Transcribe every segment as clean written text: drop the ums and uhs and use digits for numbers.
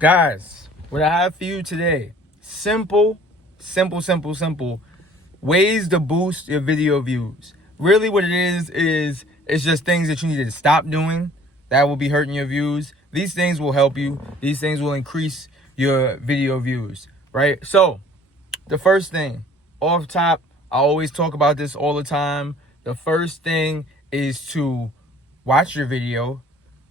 Guys, what I have for you today, simple ways to boost your video views. Really what it is it's just things that you need to stop doing that will be hurting your views. These things will help you. These things will increase your video views, right? So, the first thing, off top, I always talk about this all the time. The first thing is to watch your video,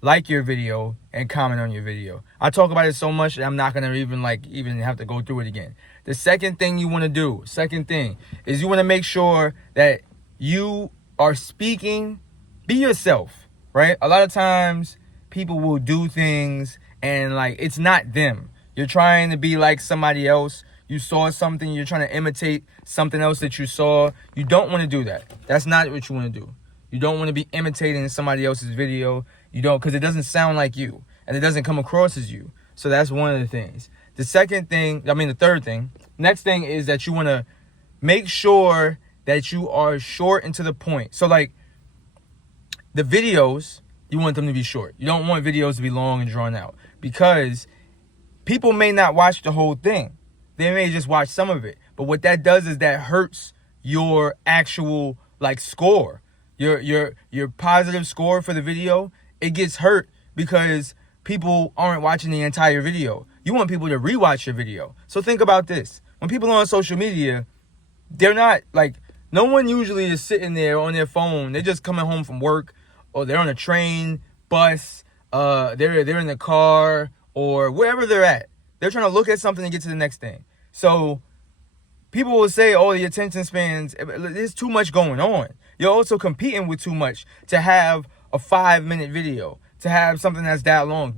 like your video, and comment on your video. I talk about it so much that I'm not gonna even have to go through it again. The second thing you want to do, is you want to make sure that you are speaking, be yourself, right? A lot of times people will do things and it's not them. You're trying to be like somebody else. You saw something, you're trying to imitate something else that you saw. You don't want to do that. That's not what you want to do. You don't want to be imitating somebody else's video. You don't, because it doesn't sound like you and it doesn't come across as you. So that's one of the things. The third thing, next thing is that you want to make sure that you are short and to the point. So the videos, you want them to be short. You don't want videos to be long and drawn out because people may not watch the whole thing. They may just watch some of it. But what that does is that hurts your actual score. Your positive score for the video, it gets hurt because people aren't watching the entire video. You want people to rewatch your video. So think about this. When people are on social media, they're not no one usually is sitting there on their phone. They're just coming home from work, or they're on a train, bus, they're in the car, or wherever they're at. They're trying to look at something and get to the next thing. So people will say, oh, the attention spans, there's too much going on. You're also competing with too much to have a 5-minute video, to have something that's that long.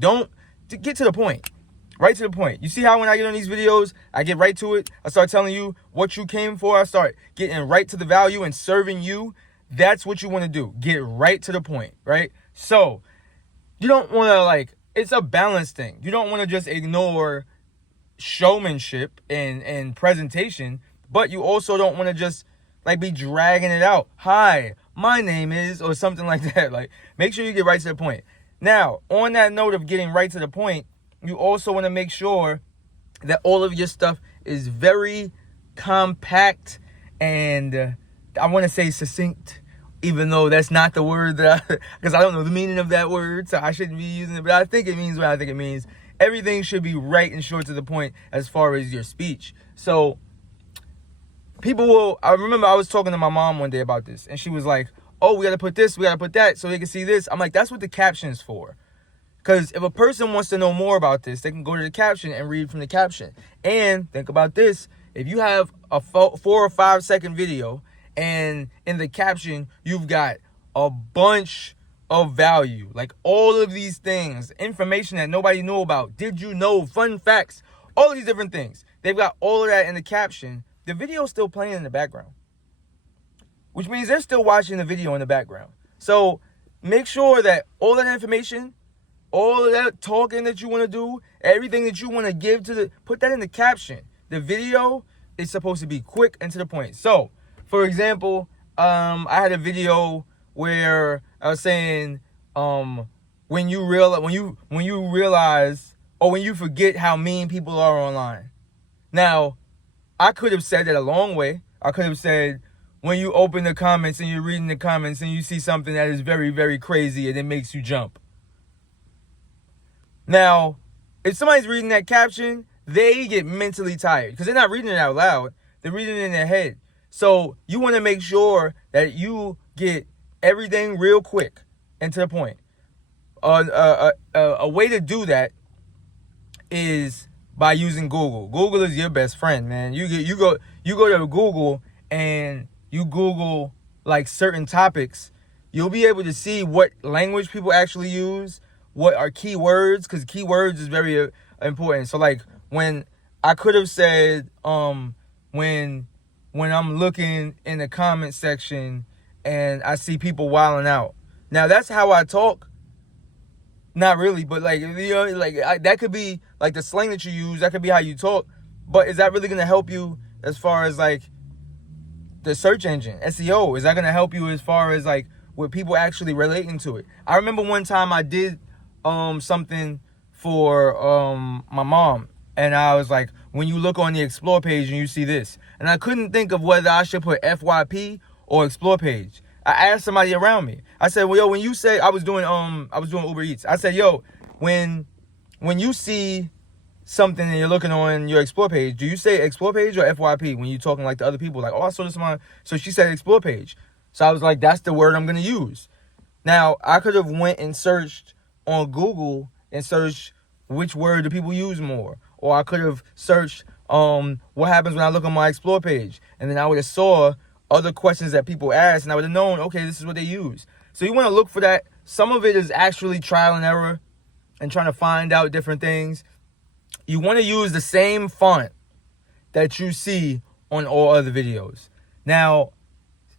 Get to the point. Right to the point. You see how when I get on these videos, I get right to it. I start telling you what you came for. I start getting right to the value and serving you. That's what you want to do. Get right to the point, right? So you don't want to it's a balance thing. You don't want to just ignore showmanship and presentation, but you also don't want to just be dragging it out. Hi, my name is, or something like that. Make sure you get right to the point. Now, on that note of getting right to the point, you also want to make sure that all of your stuff is very compact and I want to say succinct, even though that's not the word because I don't know the meaning of that word, so I shouldn't be using it, but I think it means what I think it means. Everything should be right and short to the point as far as your speech. So I remember I was talking to my mom one day about this, and she was like, oh, we got to put this, we got to put that so they can see this. I'm like, that's what the caption is for. Because if a person wants to know more about this, they can go to the caption and read from the caption. And think about this. If you have a 4 or 5 second video and in the caption, you've got a bunch of value, all of these things, information that nobody knew about, did you know, fun facts, all of these different things. They've got all of that in the caption. The video's still playing in the background, which means they're still watching the video in the background. So make sure that all that information, all of that talking that you want to do, everything that you want to give put that in the caption. The video is supposed to be quick and to the point. So, for example, I had a video where I was saying, when you realize, or when you forget how mean people are online. Now, I could have said that a long way. I could have said, when you open the comments and you're reading the comments and you see something that is very, very crazy and it makes you jump. Now, if somebody's reading that caption, they get mentally tired because they're not reading it out loud. They're reading it in their head. So you want to make sure that you get everything real quick and to the point. A way to do that is by using Google. Google is your best friend, man. You go to Google and you Google certain topics. You'll be able to see what language people actually use, what are keywords, because keywords is very important. So when I could have said when I'm looking in the comment section and I see people wilding out. Now that's how I talk. Not really, but that could be the slang that you use. That could be how you talk. But is that really going to help you as far as the search engine, SEO? Is that going to help you as far as with people actually relating to it? I remember one time I did something for my mom, and I was like, when you look on the explore page and you see this, and I couldn't think of whether I should put FYP or explore page. I asked somebody around me. I said, well, yo, when you say I was doing Uber Eats, I said, yo, when you see something and you're looking on your explore page, do you say explore page or FYP when you're talking like to other people? Like, oh, I saw this on my... So she said explore page. So I was like, that's the word I'm going to use. Now, I could have went and searched on Google and searched which word do people use more. Or I could have searched what happens when I look on my explore page. And then I would have saw other questions that people ask, and I would have known, okay, this is what they use. So you want to look for that. Some of it is actually trial and error and trying to find out different things. You want to use the same font that you see on all other videos. Now,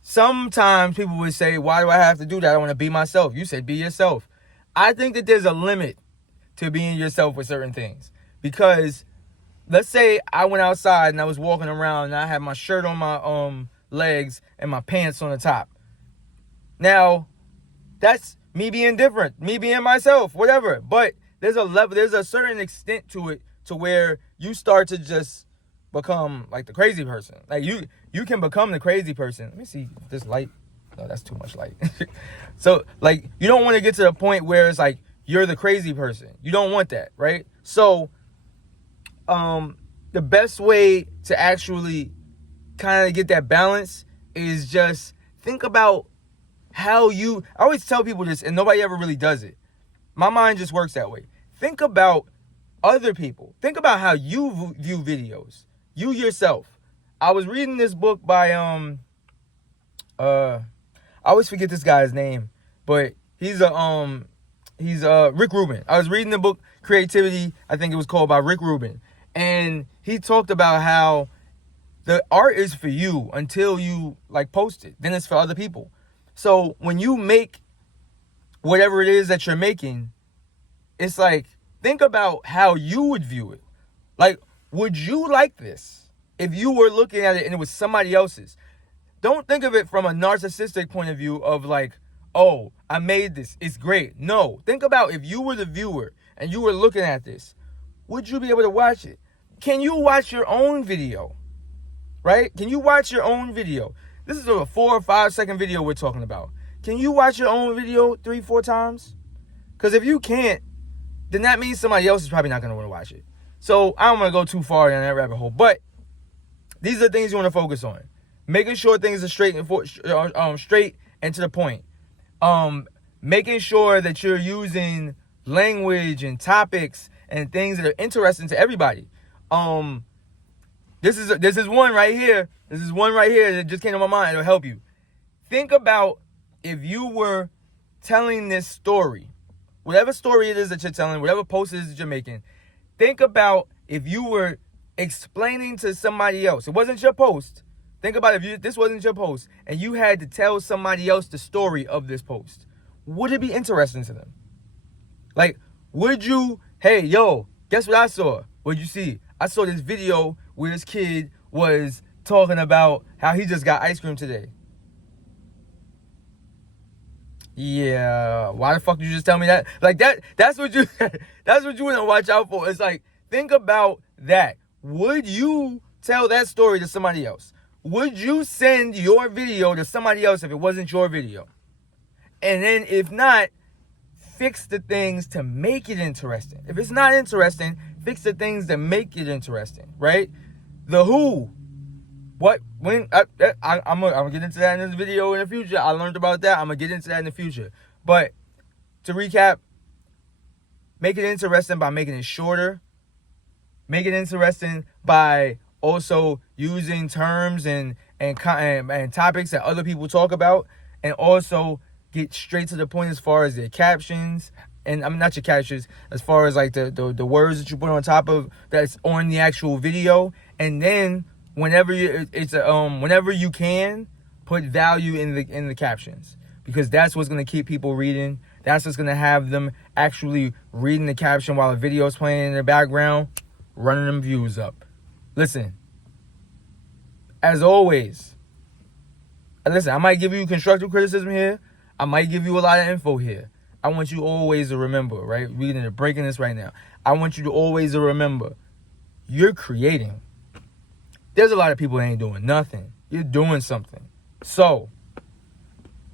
sometimes people would say, why do I have to do that? I want to be myself. You said be yourself. I think that there's a limit to being yourself with certain things. Because let's say I went outside and I was walking around and I had my shirt on my legs and my pants on the top. Now, that's me being different, me being myself, whatever. But there's a level, there's a certain extent to it to where you start to just become like the crazy person. Like you can become the crazy person. Let me see if this light. No, that's too much light. So like you don't want to get to the point where it's like you're the crazy person. You don't want that, right? So the best way to actually kind of get that balance is just think about how you... I always tell people this and nobody ever really does it. My mind just works that way. Think about other people. Think about how you view videos. You yourself. I was reading this book by I always forget this guy's name, but he's Rick Rubin. I was reading the book Creativity, I think it was called, by Rick Rubin. And he talked about how the art is for you until you like post it. Then it's for other people. So when you make whatever it is that you're making, it's like, think about how you would view it. Like, would you like this if you were looking at it and it was somebody else's? Don't think of it from a narcissistic point of view of like, oh, I made this, it's great. No, think about if you were the viewer and you were looking at this, would you be able to watch it? Can you watch your own video? Right? Can you watch your own video? This is a 4 or 5 second video we're talking about. Can you watch your own video 3-4 times? Because if you can't, then that means somebody else is probably not going to want to watch it. So I don't want to go too far down that rabbit hole. But these are things you want to focus on. Making sure things are straight and to the point. Making sure that you're using language and topics and things that are interesting to everybody. This is one right here. This is one right here that just came to my mind. It'll help you. Think about if you were telling this story, whatever story it is that you're telling, whatever post it is that you're making, think about if you were explaining to somebody else. It wasn't your post. Think about if this wasn't your post and you had to tell somebody else the story of this post. Would it be interesting to them? Like, would you, hey, yo, guess what I saw? What'd you see? I saw this video where this kid was talking about how he just got ice cream today. Yeah, why the fuck did you just tell me that? Like that's what you want to watch out for. It's like, think about that. Would you tell that story to somebody else? Would you send your video to somebody else if it wasn't your video? And then if not, fix the things to make it interesting. If it's not interesting, fix the things that make it interesting, right? The who. What, when, I'm gonna get into that in this video in the future. I learned about that. I'm gonna get into that in the future. But to recap, make it interesting by making it shorter. Make it interesting by also using terms and topics that other people talk about, and also get straight to the point as far as their captions. And I mean, not your captions, as far as like the words that you put on top of that's on the actual video. And then whenever you can, put value in the captions, because that's what's going to keep people reading. That's what's going to have them actually reading the caption while the video is playing in the background, running them views up. Listen, as always, I might give you constructive criticism here. I might give you a lot of info here. I want you always to remember, right? We're going to break in this right now. I want you to always remember, you're creating. There's a lot of people that ain't doing nothing. You're doing something. So,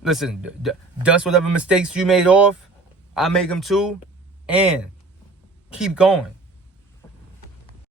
listen, dust whatever mistakes you made off. I make them too. And keep going.